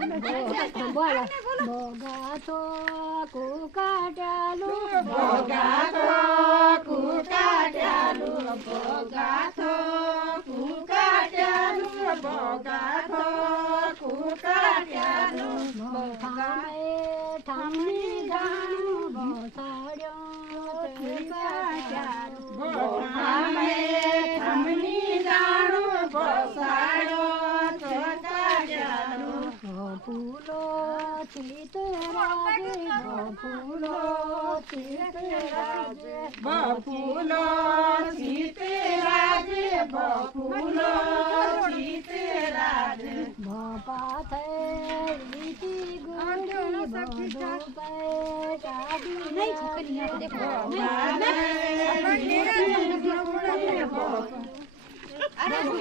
બોલો બોગા તો કુકાટાલું ભોગા તો કુકાટ્યાલું ભોગા તો કુકાટ્યાલું ભોગા તો કુકાટ્યાલું થામે થામની જાણું ભોસાડ્યો કુકાટાલું ભોગામે થમની જાણું ભોસાડો કુકાટ્યાલું ફૂલો ચિતરાજે ફૂલો ચિતરાજે બફૂલો સીતરાજ બફૂલો સીતરાજ બાપા થઈ લીટી ગુંડી બધો પે કાઢી નહીં છોકરી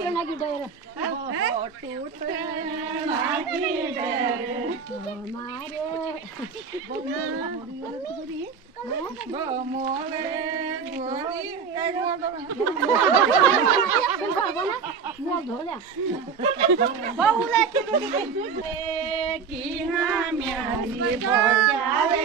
નાખી દે મારે મોલે ગોરી કી હા મ્યારી ભોગ્યા